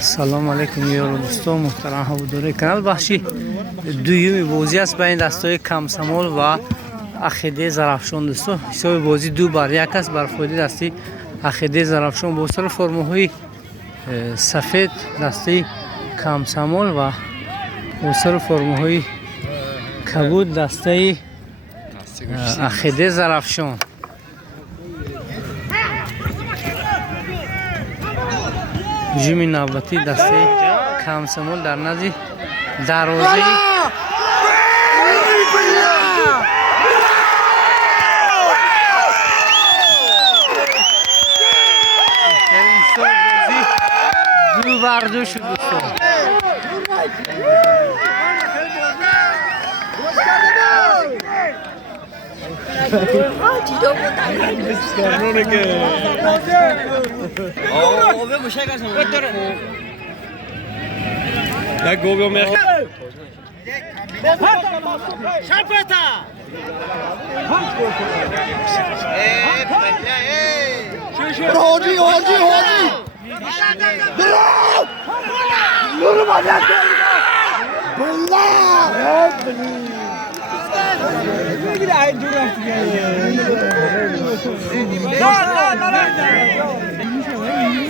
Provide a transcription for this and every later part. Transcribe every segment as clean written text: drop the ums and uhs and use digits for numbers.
سلام علیکم یارو دوستان محترم هواداری کانال بخشی دویمی بازی است بین دستای کمسمول و عقیده زرافشان دوستان. حساب بازی 2-1 است بر فایده دستی عقیده زرافشان با سر فرم‌های سفید دستی کمسمول و با سر فرم‌های کبود دستی عقیده زرافشان. جیمی نوبتی دسته کمسمول در نزد دروازه دو بر دو شد دوستان.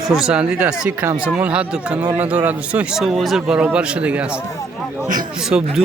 فرسندی دستی کمسمول حد و کنار ندارد دوستان. حساب وزر برابر شده است. حساب 2-2.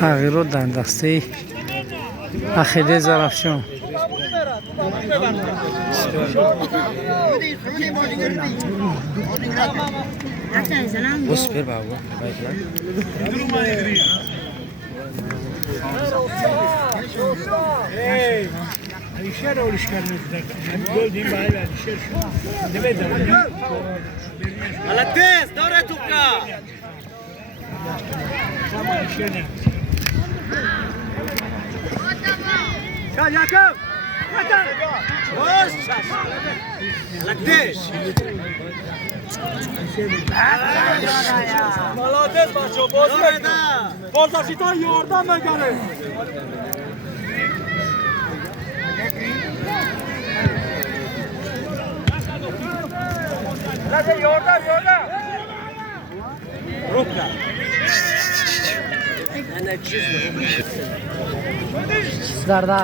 تغییرات در دسته عقیده زرافشان. Zdarda.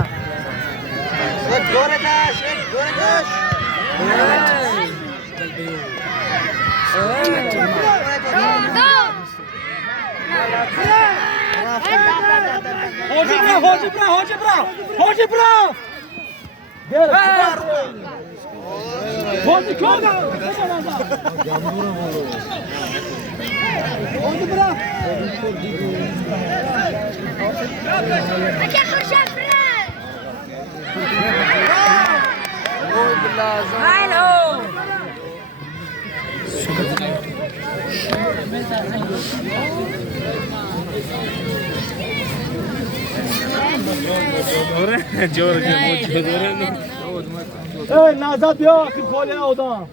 نازد بیا اخیر خاله آدم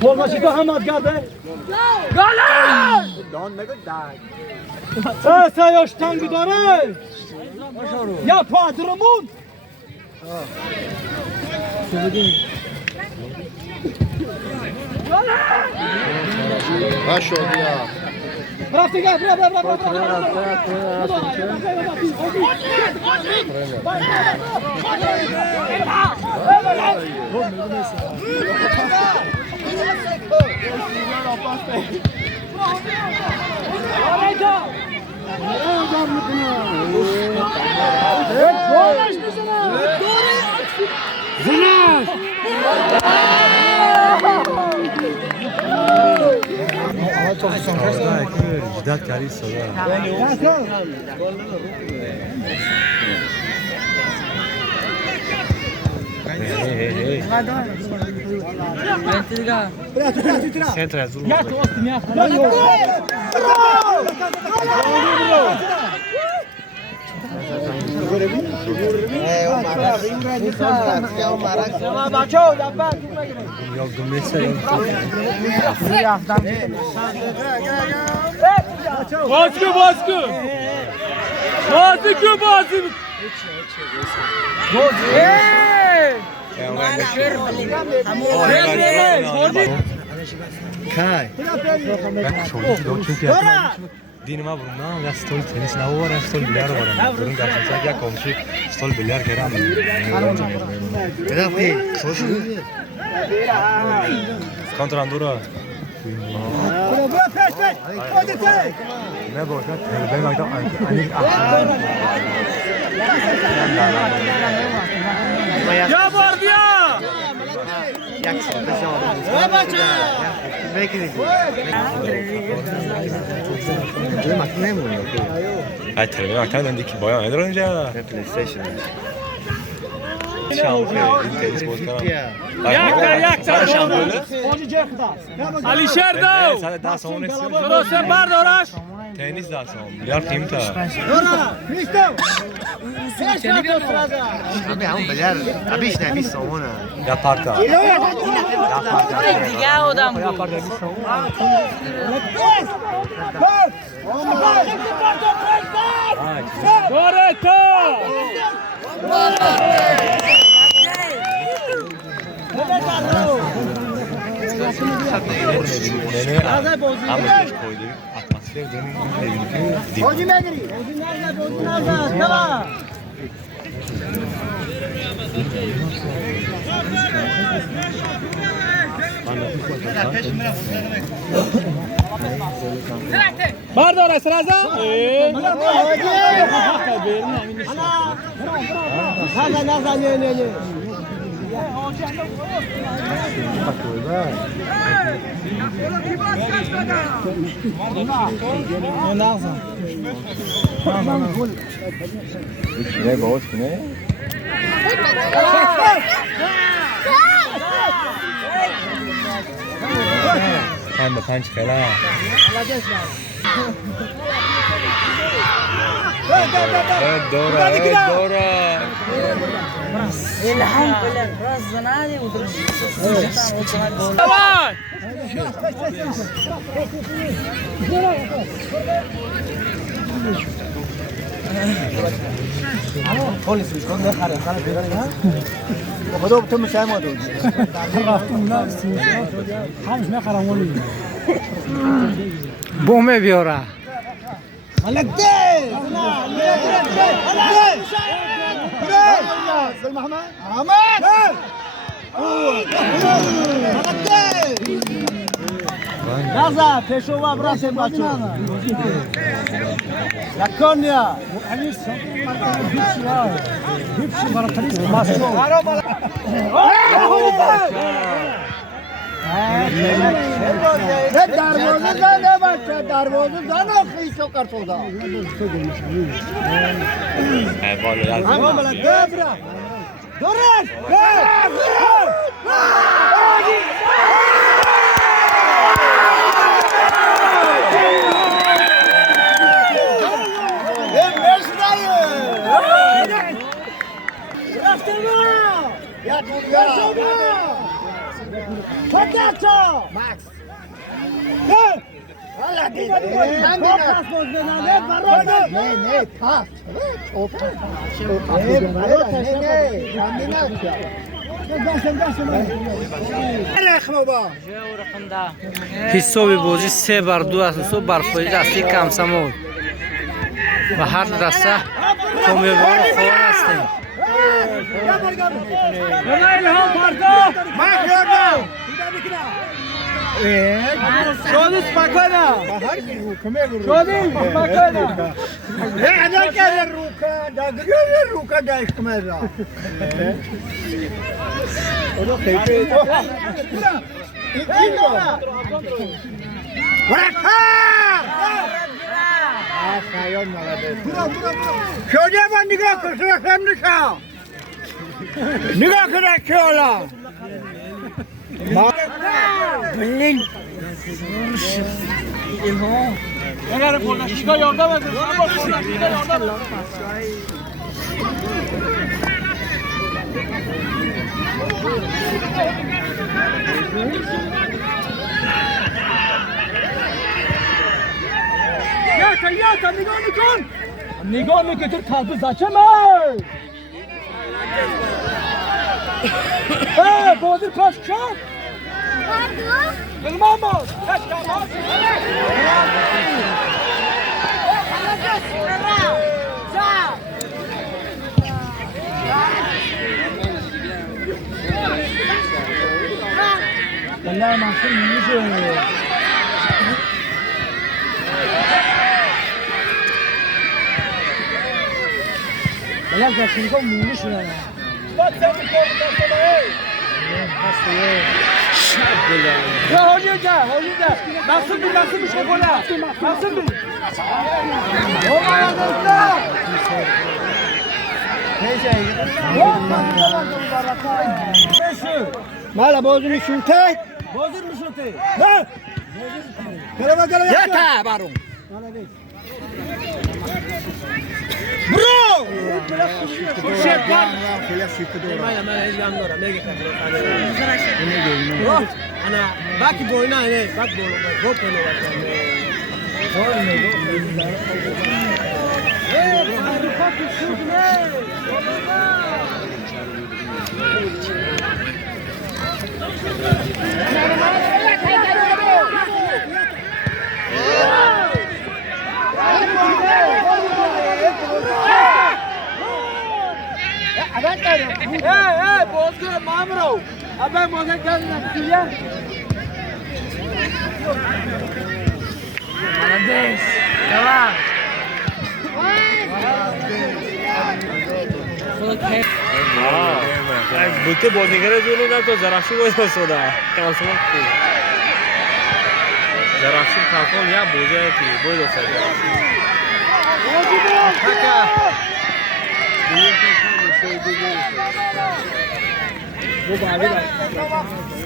پول باشی تو همت گرده گاله دان نگو دای سایاش تنگ داره یا پادرمون چه بگیم باشو بیا رفت دیگه برا جدت کاری صدا دین ما برونم یا استول تنیس نوار استول بیلیار برام برون گفتم یا کامشی استول بیلیار کردم بدم کی خوش بود کنتراندورا نه باشه به ما دام یا باردیا یک سال بگیرید نمونه ای تلویزیون اکتر دندی که باید نداره اینجا پلی استیشن تنیس بود علی شردو سال 10 سال درسته بردارش تنیس دست بیلیار تیم تا همون بلیار ابیش نمیست سامونه یا پارتا دیگه آدم بود دوره تو همش کویدی اتمسفر دنی بازی نگیری بردار است رضا نه باوش کنه هم به 5 خلا دورا الحمد لله راس زنادي ودرس خدا تو میشه ما دو بومه بیاره لحظه پیشو و براسه بچو لکنیا دروازه زنه بچه دروازه زنه خیشو کرتودا دورش حساب بازی 3-2 است و بر فایز اصلی کمسمول و هر دسته کامیابان خواهان هستیم. شادی سپاکانا شادی سپاکانا نه که روکا داغری روکا دایش کمرا اونو خیلی تو اینو ورکا خیال مالاده شادی من دیگه کسر هم نشم نگاه کنه که حالا بلین اگر پردشتگاه یارده بزن یا نگاه میکن نگاه میکن تو تازه زچه من بازی پاش شد بالمام باز والله محسن میشه والله جاشنگاه میشه Ya Holida. Nasıl bir şey gola? Nasıl bir? Olmaya dönse. Neyse. Mala bozunu şunte. Bozur mu şunte? Ne? Kalama. Yaka barum. Bro! Şefkat. Ana bak boyuna ne? Bak boyuna. Bak boyuna. بازگار مامرو ابا موزه کردن کیه مهندس تمام بوته بازیگر جلو در تو زرافشی باید سودا کلاسمان خوب زرافشی کافون یا بوزه کی باید سودا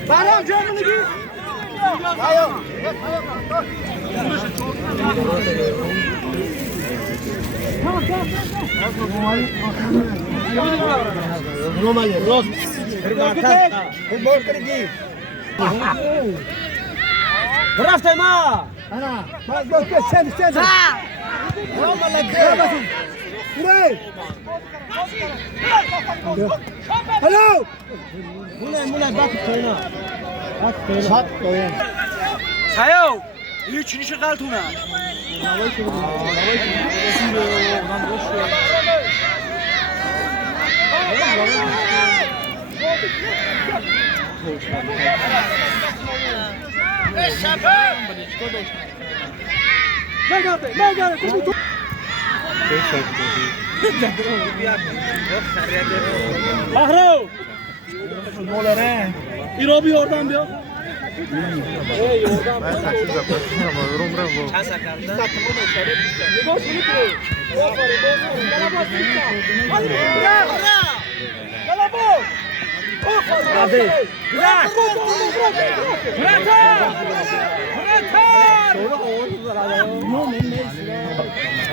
برام جا میگی آیا رومالی روز فوتبال کردی رفته ما انا ما قلت سند رومالی هلو مولا باك توينا شات توين هايو iyi çinişe kaltuna Ahro! İrobi oradan bir. Hey oradan. Ben taksi zaten ama yorum bravo. Çasa karda. Hadi. Bırak. Bırak.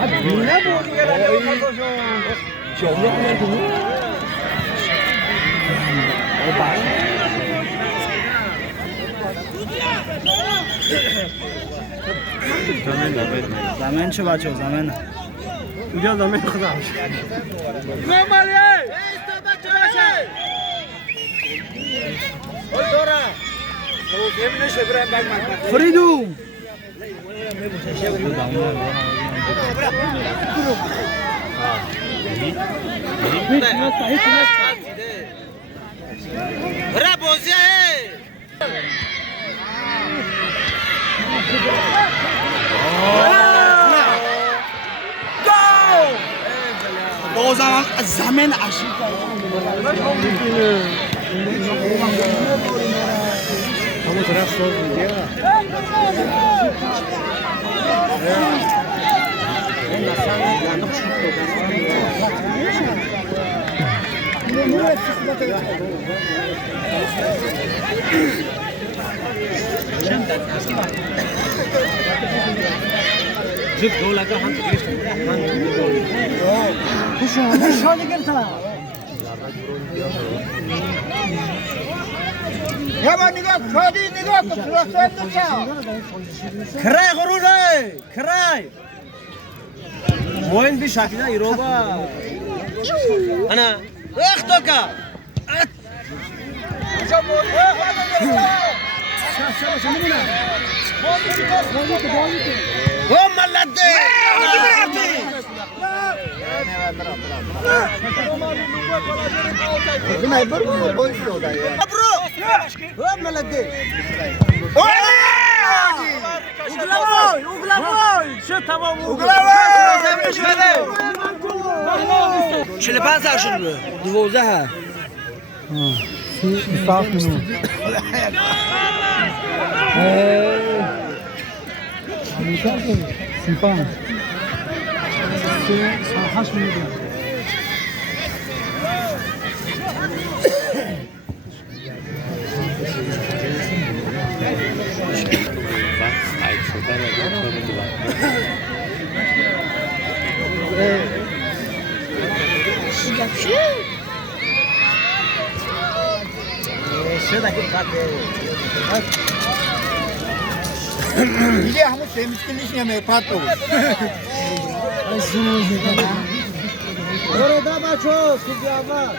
Abi ne bu? Çok ne bu? زمان چه بچه زمان کجا زمان خدا نمالی فریدو برا بوزیه o zaman zaman aşık Kamu taraf sol diye. کرای غروره کرای موین بی شکل ایروبا انا اختو کا او ملده او ملده چله پنج سال شد 12 دیگه همون سیمسکی نیست پاتو برو دا بچو سیدی اول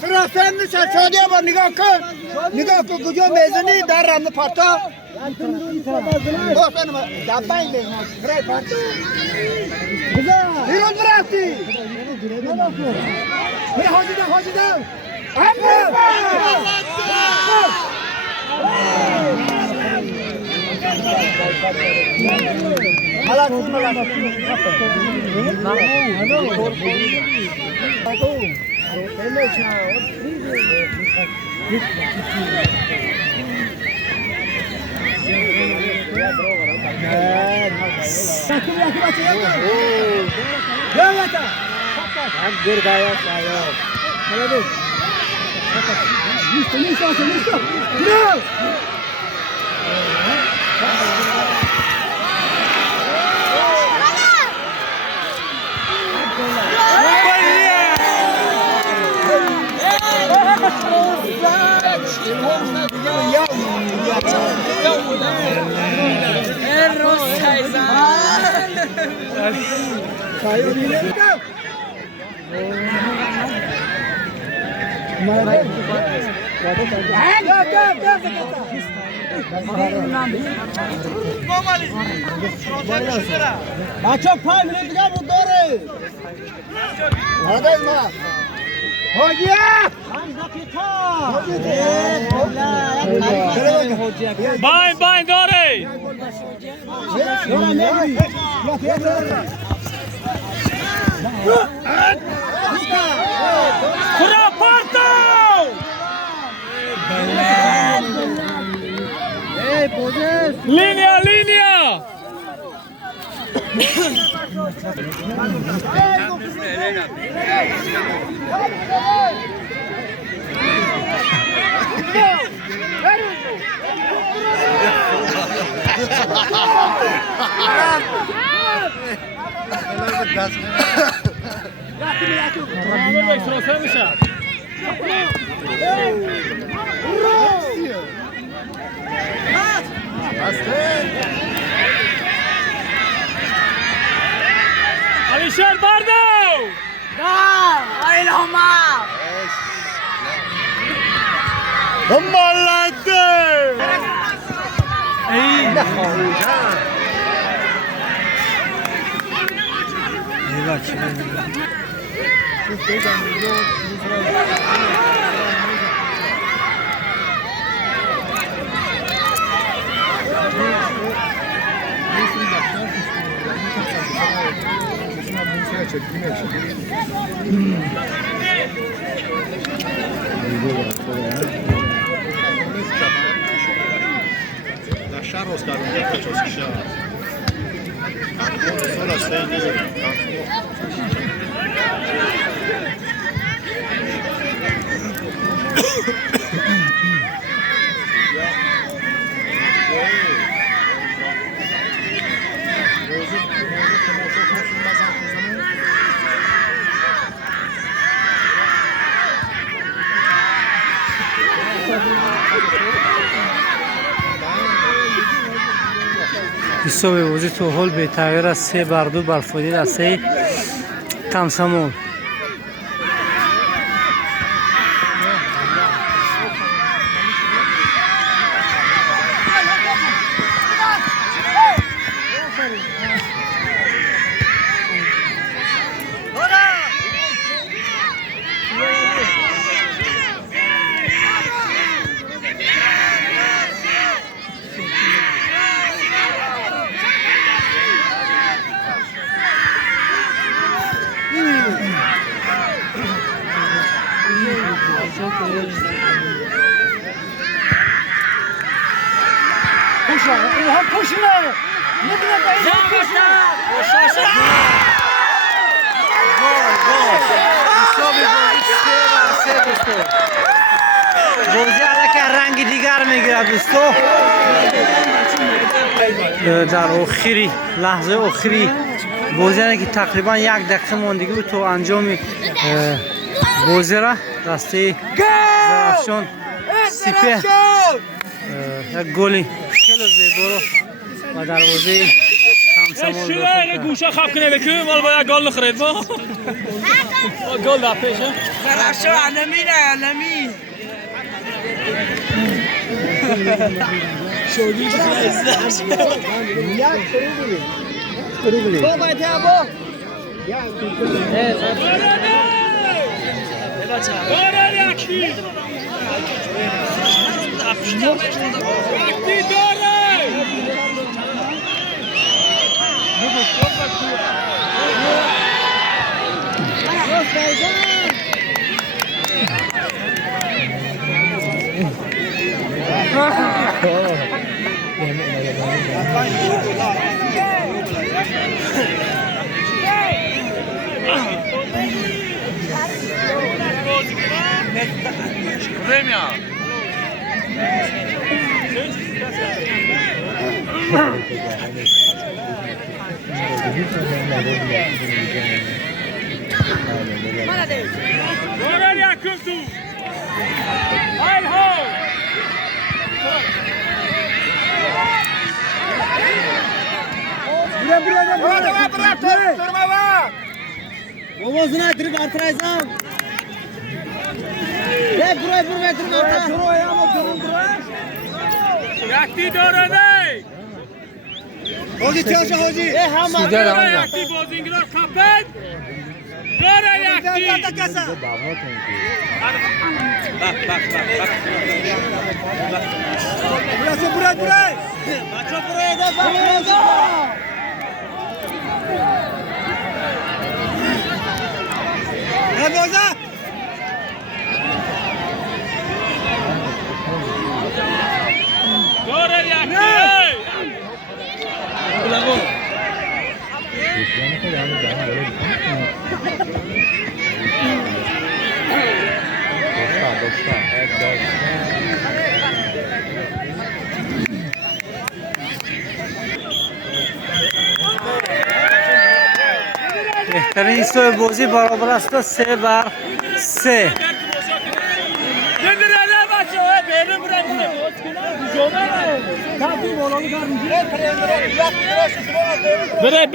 فراسن میشه شادی با نگاه کن کجا میزنی در رم پاتا باسن دبای لی فرای پاتا بیرون برافتی حاجی دم Listo. بچه 5 منت دیگه بود داره حاجی 5 دقیقه باین داره Línea! Alişer Bardo! Malade! Çektim ya. حساب بازی تو حال به تغییر از 3-2 بر فایده دسته کمسمول. بازی که رنگ دیگر میگیرد دوستو. در آخری لحظه آخری بازی که تقریبا 1 دقیقه ماندگی بود تو انجام بازی را دسته درفشان سپه یک گلی خیلی زیبا رو و دروازه کمسمول داخل گوشه خب کنه بکنه مال باید گل نخرید با گل در پیشه درخشان علمی نه علمی شوگی یکی داره نه حاجی تیاش حاجی یکی بازینگرار کپت داره یکی داره یکی بهترین ایستگاه بازی برابر است 3-3. بره